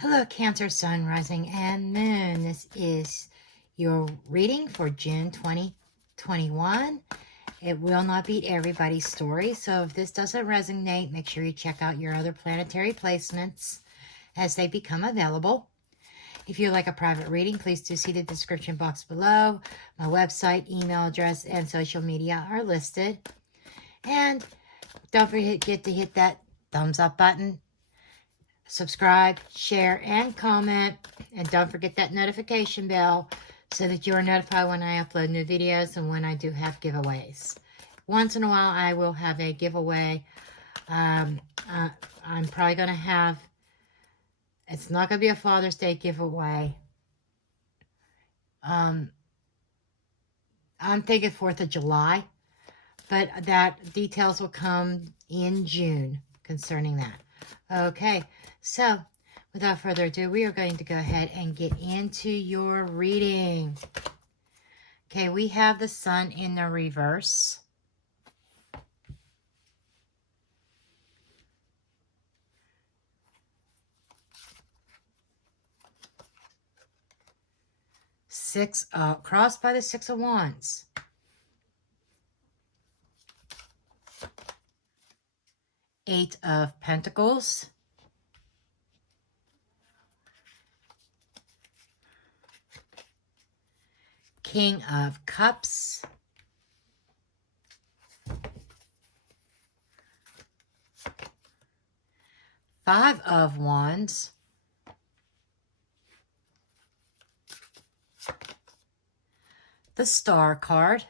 Hello, Cancer, Sun, Rising, and Moon. This is your reading for June 2021. It will not beat everybody's story, so if this doesn't resonate, make sure you check out your other planetary placements as they become available. If you'd like a private reading, please do see the description box below. My website, email address, and social media are listed. And don't forget to hit that thumbs up button. Subscribe, share, and comment. And don't forget that notification bell so that you are notified when I upload new videos and when I do have giveaways. Once in a while, I will have a giveaway. I'm probably going to have, it's not going to be a Father's Day giveaway. I'm thinking 4th of July, but that details will come in June concerning that. Okay, so without further ado, we are going to go ahead and get into your reading. Okay, we have the Sun in the reverse. Crossed by the Six of Wands. Eight of Pentacles. King of Cups. Five of Wands. The Star card.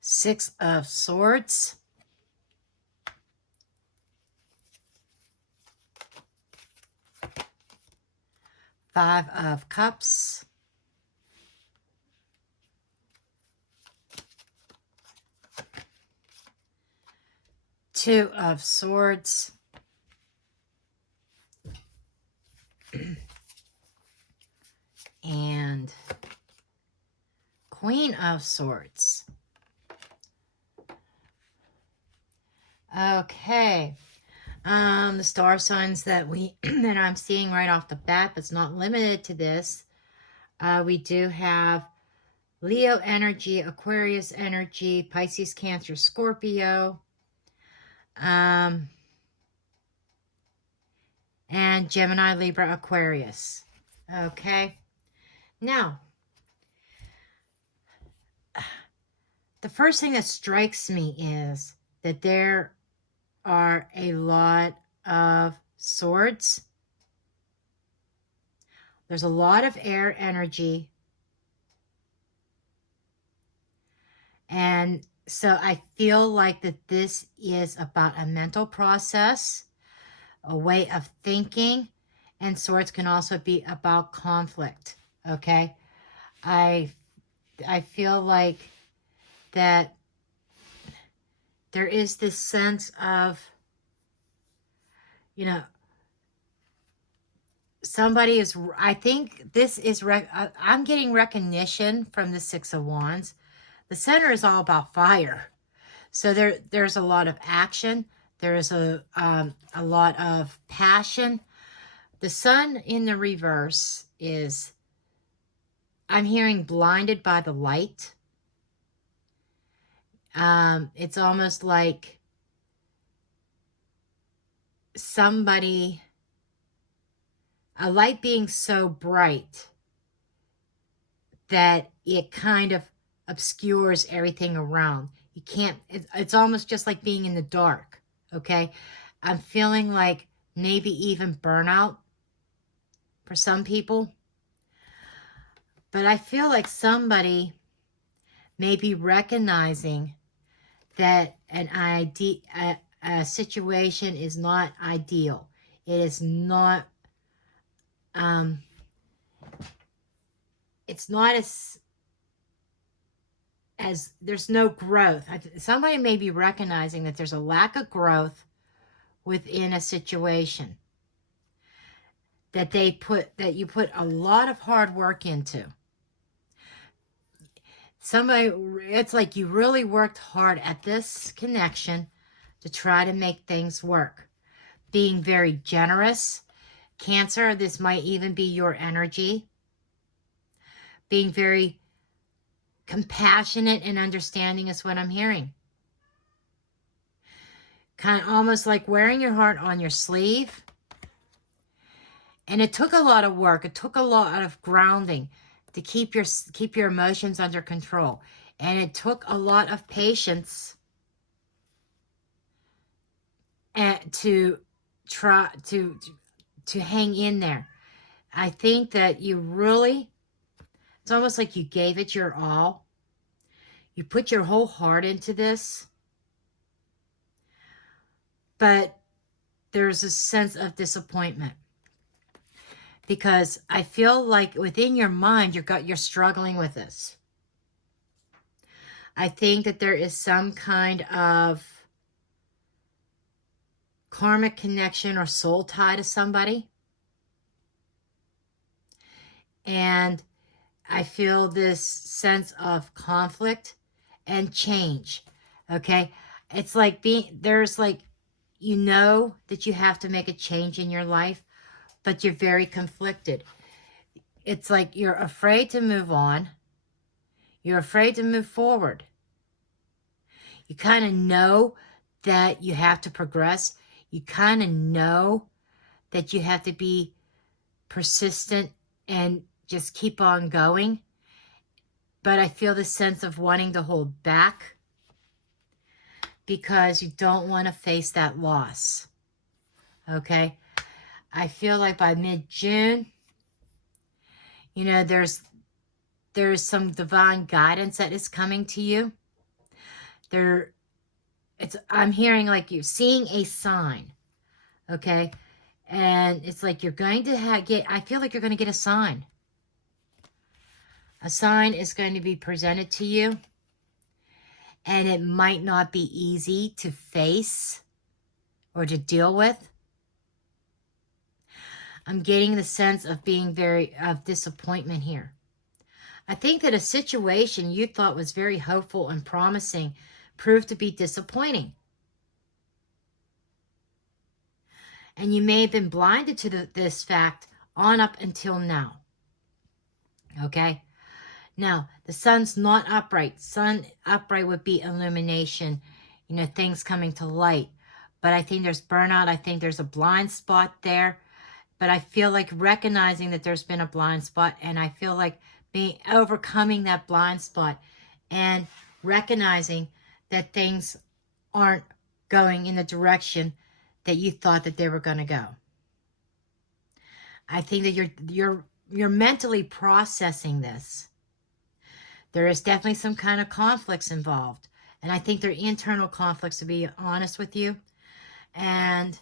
Six of Swords. Five of Cups. Two of Swords. And Queen of Swords. Okay. The star signs that that I'm seeing right off the bat, that's not limited to this. We do have Leo energy, Aquarius energy, Pisces, Cancer, Scorpio, and Gemini, Libra, Aquarius. Okay. Now, the first thing that strikes me is that there are a lot of swords. There's a lot of air energy. And so I feel like that this is about a mental process, a way of thinking, and swords can also be about conflict, okay? I feel like that there is this sense of, you know, somebody is, I think this is, I'm getting recognition from the Six of Wands. The center is all about fire. So there's a lot of action. There's a lot of passion. The Sun in the reverse is, I'm hearing blinded by the light. It's almost like somebody, a light being so bright that it kind of obscures everything around. You can't, it's almost just like being in the dark, okay? I'm feeling like maybe even burnout for some people. But I feel like somebody may be recognizing that a situation is not ideal. It is not, it's not as there's no growth. Somebody may be recognizing that there's a lack of growth within a situation that you put a lot of hard work into. Somebody, it's like you really worked hard at this connection to try to make things work. Being very generous. Cancer, this might even be your energy. Being very compassionate and understanding is what I'm hearing. Kind of almost like wearing your heart on your sleeve. And it took a lot of work. It took a lot of grounding to keep your emotions under control. And it took a lot of patience to try to hang in there. I think that you really, it's almost like you gave it your all. You put your whole heart into this. But there's a sense of disappointment. Because I feel like within your mind, you're struggling with this. I think that there is some kind of karmic connection or soul tie to somebody. And I feel this sense of conflict and change. Okay? It's like there's like, you know that you have to make a change in your life, but you're very conflicted. It's like you're afraid to move on. You're afraid to move forward. You kind of know that you have to progress. You kind of know that you have to be persistent and just keep on going. But I feel this sense of wanting to hold back because you don't want to face that loss. Okay? I feel like by mid-June, you know, there's some divine guidance that is coming to you. I'm hearing like you're seeing a sign, okay? And it's like you're going to I feel like you're going to get a sign. A sign is going to be presented to you, and it might not be easy to face or to deal with. I'm getting the sense of being of disappointment here. I think that a situation you thought was very hopeful and promising proved to be disappointing. And you may have been blinded to this fact on up until now. Okay? Now, the sun's not upright. Sun upright would be illumination, you know, things coming to light. But I think there's burnout. I think there's a blind spot there. But I feel like recognizing that there's been a blind spot, and I feel like overcoming that blind spot and recognizing that things aren't going in the direction that you thought that they were going to go. I think that you're mentally processing this. There is definitely some kind of conflicts involved, and I think they're internal conflicts, to be honest with you. And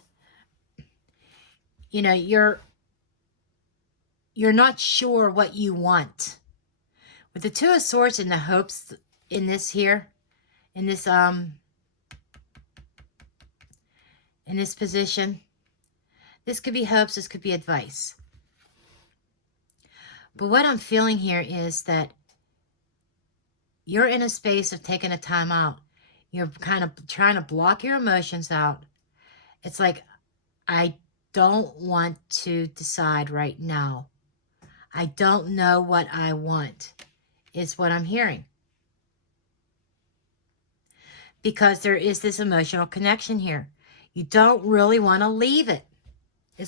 you know, you're not sure what you want. With the Two of Swords and the hopes in this here, in this position, this could be hopes, this could be advice. But what I'm feeling here is that you're in a space of taking a time out. You're kind of trying to block your emotions out. It's like, I don't want to decide right now. I don't know what I want, is what I'm hearing. Because there is this emotional connection here. You don't really want to leave it. You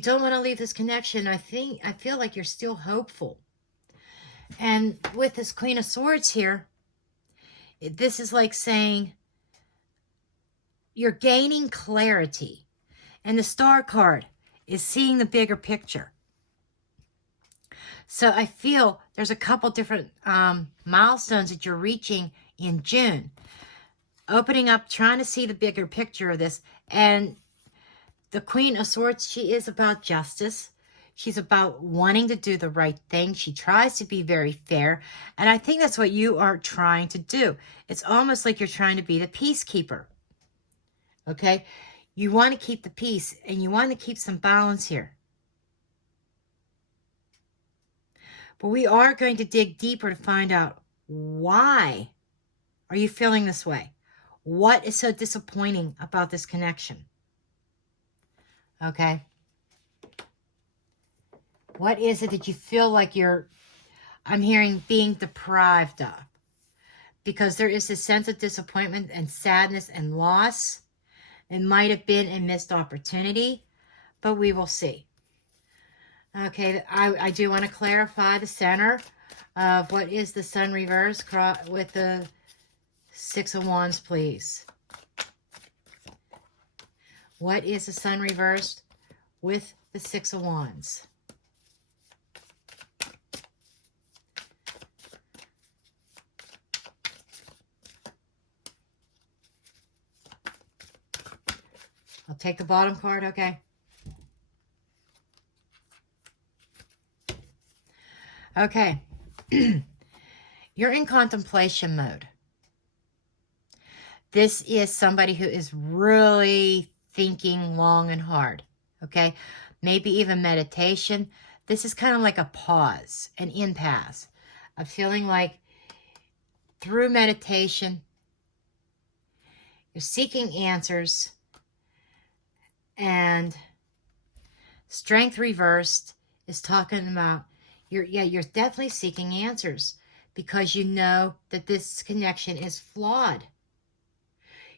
don't want to leave this connection. I feel like you're still hopeful. And with this Queen of Swords here, this is like saying you're gaining clarity. And the Star card is seeing the bigger picture. So I feel there's a couple different milestones that you're reaching in June. Opening up, trying to see the bigger picture of this. And the Queen of Swords, she is about justice. She's about wanting to do the right thing. She tries to be very fair. And I think that's what you are trying to do. It's almost like you're trying to be the peacekeeper. Okay? You want to keep the peace, and you want to keep some balance here. But we are going to dig deeper to find out Why are you feeling this way? What is so disappointing about this connection? Okay. What is it that you feel like I'm hearing, being deprived of? Because there is a sense of disappointment and sadness and loss. It might have been a missed opportunity, but we will see. Okay, I do want to clarify the center of what is the Sun reverse with the Six of Wands, please. What is the Sun reversed with the Six of Wands? I'll take the bottom card, okay? Okay. You're in contemplation mode. This is somebody who is really thinking long and hard, okay? Maybe even meditation. This is kind of like a pause, an impasse. I'm feeling like through meditation, you're seeking answers, and Strength reversed is talking about you're definitely seeking answers because you know that this connection is flawed.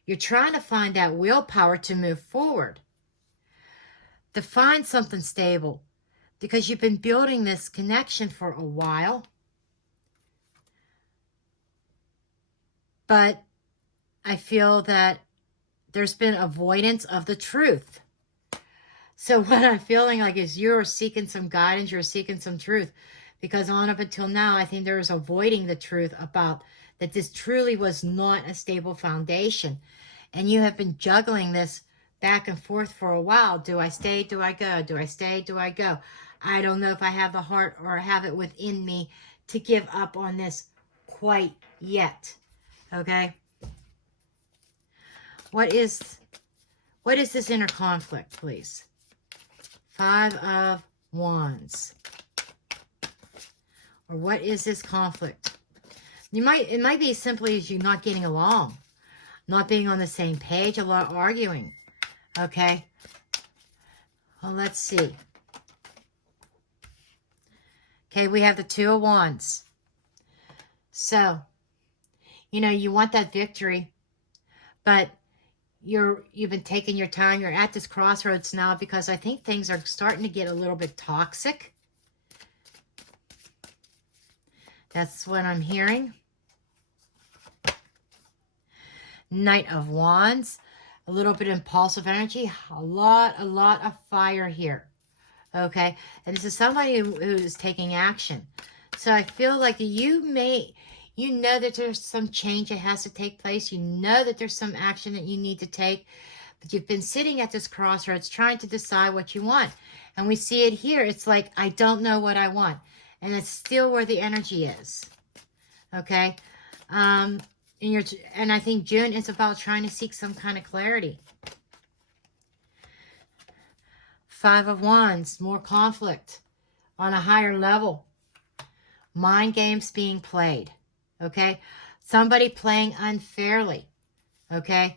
You're trying to find that willpower to move forward, to find something stable, because you've been building this connection for a while. But I feel that there's been avoidance of the truth. So what I'm feeling like is you're seeking some guidance, you're seeking some truth. Because on up until now, I think there is avoiding the truth about that this truly was not a stable foundation. And you have been juggling this back and forth for a while. Do I stay? Do I go? Do I stay? Do I go? I don't know if I have the heart or have it within me to give up on this quite yet. Okay? What is this inner conflict, please? Five of Wands. Or what is this conflict? It might be as simply as you not getting along, not being on the same page, a lot of arguing. Okay? Well, let's see. Okay, we have the Two of Wands. So, you want that victory, but you've been taking your time. You're at this crossroads now because I think things are starting to get a little bit toxic. That's what I'm hearing. Knight of Wands. A little bit impulsive energy. A lot of fire here. Okay? And this is somebody who is taking action. So I feel like you know that there's some change that has to take place. You know that there's some action that you need to take. But you've been sitting at this crossroads trying to decide what you want. And we see it here. It's like, I don't know what I want. And it's still where the energy is. Okay? And I think June is about trying to seek some kind of clarity. Five of Wands, more conflict on a higher level. Mind games being played. Okay? Somebody playing unfairly. Okay?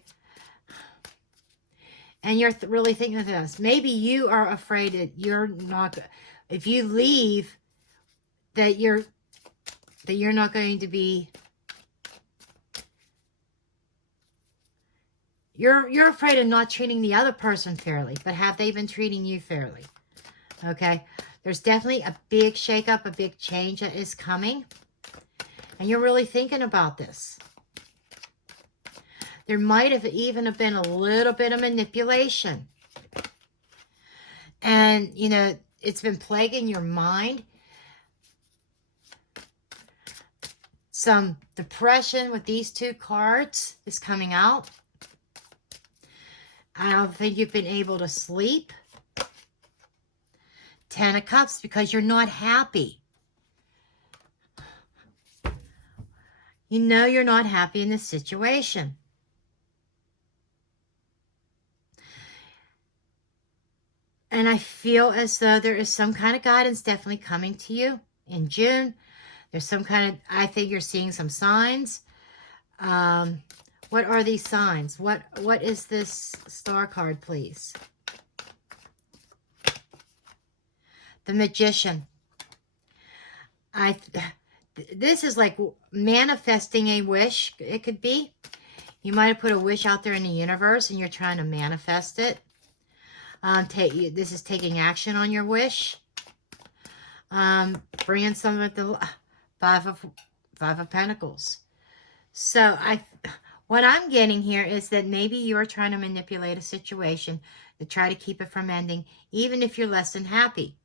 And you're really thinking of this. Maybe you are afraid that you're not, if you leave, that you're not going to be, you're afraid of not treating the other person fairly, but have they been treating you fairly? Okay? There's definitely a big shakeup, a big change that is coming. And you're really thinking about this. There might have even been a little bit of manipulation. And, it's been plaguing your mind. Some depression with these two cards is coming out. I don't think you've been able to sleep. Ten of Cups, because you're not happy. You're not happy in this situation. And I feel as though there is some kind of guidance definitely coming to you in June. There's some kind of, I think you're seeing some signs. What are these signs? What is this star card, please? The Magician. This is like manifesting a wish. It could be. You might have put a wish out there in the universe and you're trying to manifest it. This is taking action on your wish. Bringing some of the Five of Pentacles. So what I'm getting here is that maybe you are trying to manipulate a situation to try to keep it from ending, even if you're less than happy.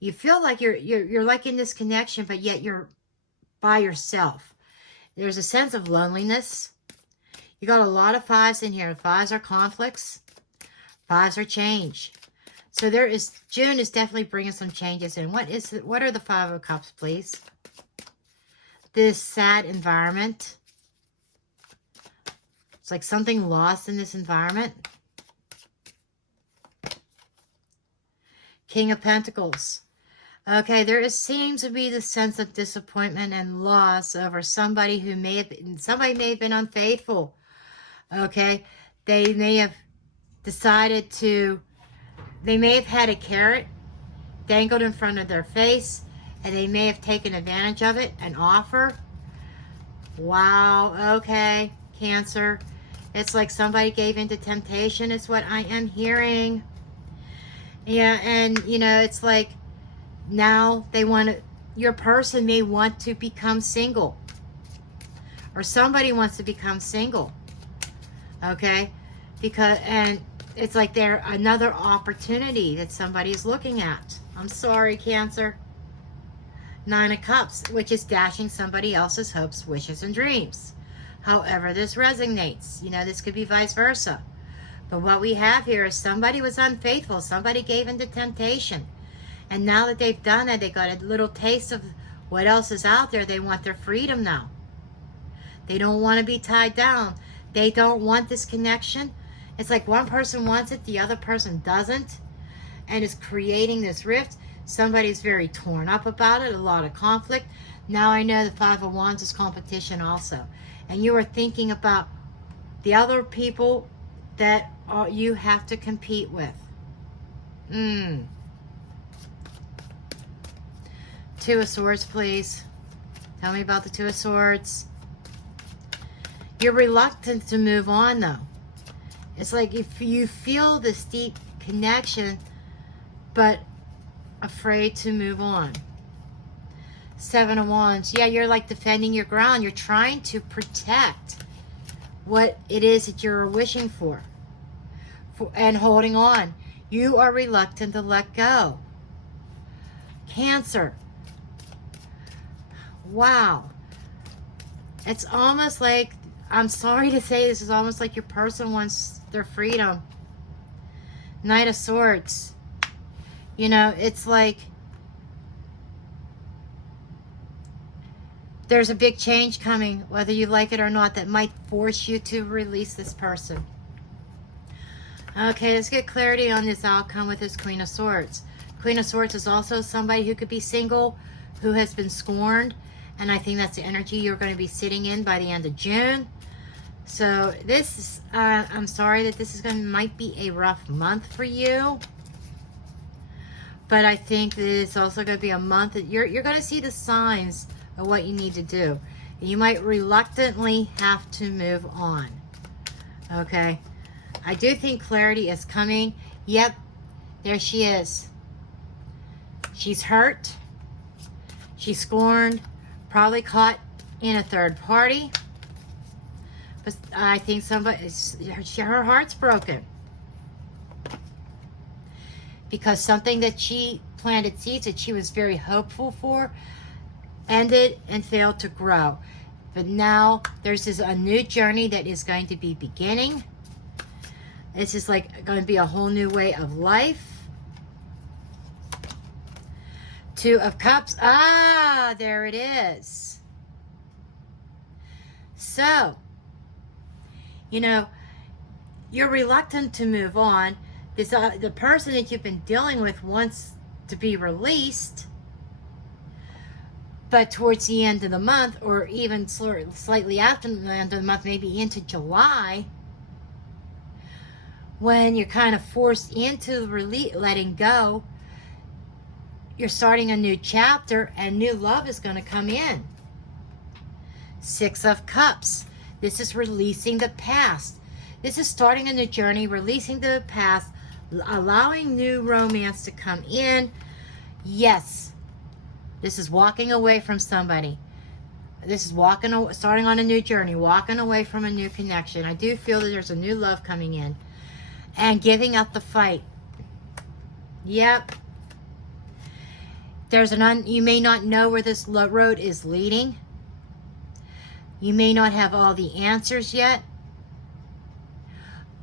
You feel like you're like in this connection, but yet you're by yourself. There's a sense of loneliness. You got a lot of fives in here. Fives are conflicts. Fives are change. So June is definitely bringing some changes in. What are the Five of Cups, please? This sad environment. It's like something lost in this environment. King of Pentacles. Okay, seems to be the sense of disappointment and loss over somebody who may have been unfaithful. Okay, they may have decided to, they may have had a carrot dangled in front of their face, and they may have taken advantage of it, an offer. Wow, okay, Cancer. It's like somebody gave into temptation is what I am hearing. Yeah, and it's like now your person may want to become single. Or somebody wants to become single. Okay? And it's like another opportunity that somebody is looking at. I'm sorry, Cancer. Nine of Cups, which is dashing somebody else's hopes, wishes, and dreams. However this resonates. This could be vice versa. But what we have here is somebody was unfaithful. Somebody gave into temptation. And now that they've done it, they got a little taste of what else is out there. They want their freedom now. They don't want to be tied down. They don't want this connection. It's like one person wants it, the other person doesn't. And it's creating this rift. Somebody's very torn up about it, a lot of conflict. Now I know the Five of Wands is competition also. And you are thinking about the other people that you have to compete with. Two of Swords, please. Tell me about the Two of Swords. You're reluctant to move on, though. It's like if you feel this deep connection, but afraid to move on. Seven of Wands. Yeah, you're like defending your ground. You're trying to protect what it is that you're wishing for and holding on. You are reluctant to let go. Cancer. Wow. It's almost like, I'm sorry to say, this is almost like your person wants their freedom. Knight of Swords. It's like there's a big change coming, whether you like it or not, that might force you to release this person. Okay, let's get clarity on this outcome with this Queen of Swords. Queen of Swords is also somebody who could be single, who has been scorned, and I think that's the energy you're going to be sitting in by the end of June. So this is, I'm sorry that this might be a rough month for you. But I think that it's also going to be a month that you're going to see the signs of what you need to do. You might reluctantly have to move on. Okay. I do think clarity is coming. Yep. There she is. She's hurt. She's scorned. Probably caught in a third party. But I think her heart's broken. Because something that she planted seeds that she was very hopeful for ended and failed to grow. But now there's a new journey that is going to be beginning. This is like going to be a whole new way of life. Two of Cups. Ah, there it is. So, you're reluctant to move on. The person that you've been dealing with wants to be released, But towards the end of the month, or even slightly after the end of the month, maybe into July, when you're kind of forced into letting go, you're starting a new chapter and new love is going to come in. Six of Cups. This is releasing the past. This is starting a new journey, releasing the past, allowing new romance to come in. Yes, this is walking away from somebody. This is starting on a new journey, walking away from a new connection. I do feel that there's a new love coming in. And giving up the fight. Yep. You may not know where this road is leading. You may not have all the answers yet.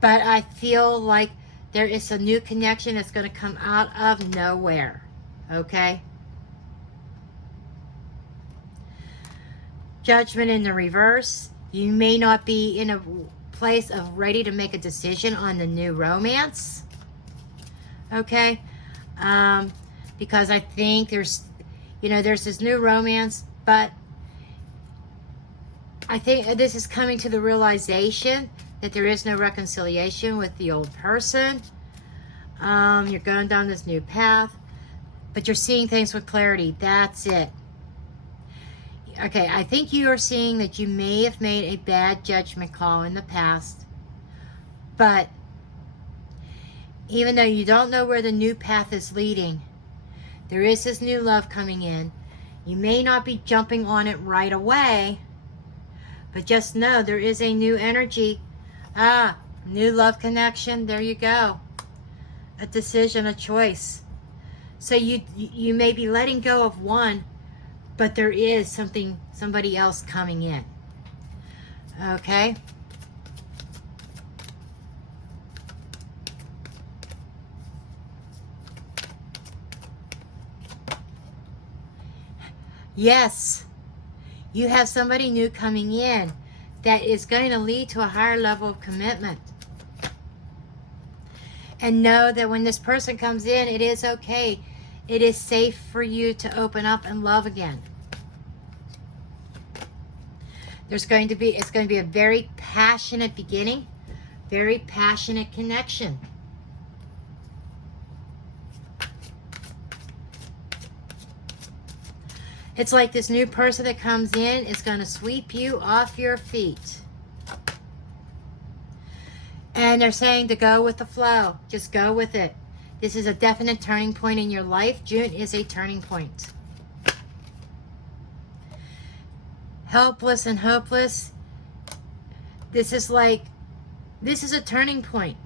But I feel like there is a new connection that's going to come out of nowhere. Okay? Judgment in the reverse. You may not be in a place of ready to make a decision on the new romance. Okay? Because I think there's this new romance, but I think this is coming to the realization that there is no reconciliation with the old person. You're going down this new path, but you're seeing things with clarity. That's it. Okay, I think you are seeing that you may have made a bad judgment call in the past, but even though you don't know where the new path is leading, there is this new love coming in. You may not be jumping on it right away, but just know there is a new energy. New love connection. There you go. A decision, a choice. So you may be letting go of one, but there is somebody else coming in. Okay? Yes, you have somebody new coming in that is going to lead to a higher level of commitment. And know that when this person comes in, it is okay. It is safe for you to open up and love again. It's going to be a very passionate beginning, very passionate connection. It's like this new person that comes in is going to sweep you off your feet. And they're saying to go with the flow. Just go with it. This is a definite turning point in your life. June is a turning point. Helpless and hopeless. This is a turning point.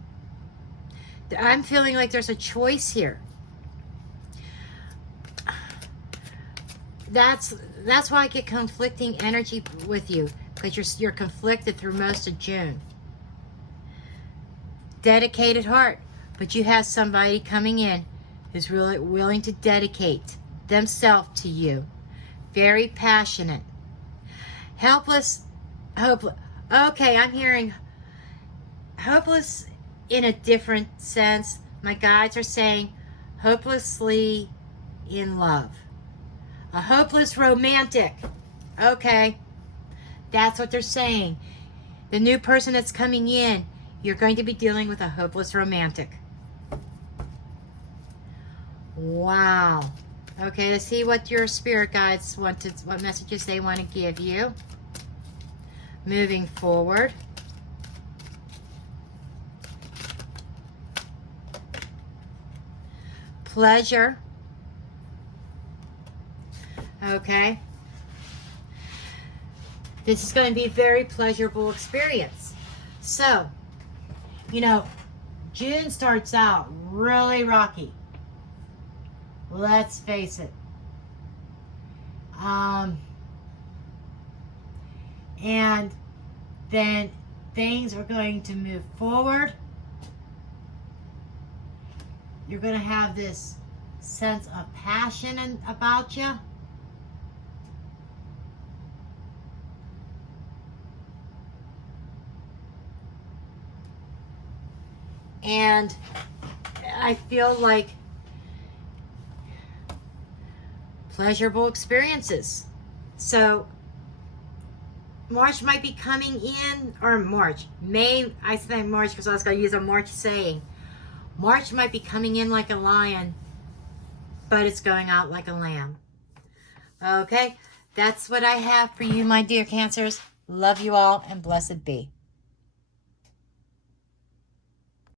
I'm feeling like there's a choice here. That's why I get conflicting energy with you, because you're conflicted through most of June. Dedicated heart, but you have somebody coming in who's really willing to dedicate themselves to you. Very passionate. Helpless, hopeless. Okay, I'm hearing hopeless in a different sense. My guides are saying hopelessly in love. A hopeless romantic. Okay. That's what they're saying. The new person that's coming in, you're going to be dealing with a hopeless romantic. Wow. Okay, let's see what your spirit guides what messages they want to give you. Moving forward. Pleasure. Okay. This is going to be a very pleasurable experience. So, June starts out really rocky. Let's face it. And then things are going to move forward. You're going to have this sense of passion about you. And I feel like pleasurable experiences. So March might be coming in, or May, I say March because I was going to use a March saying. March might be coming in like a lion, but it's going out like a lamb. Okay, that's what I have for you, my dear Cancers. Love you all, and blessed be.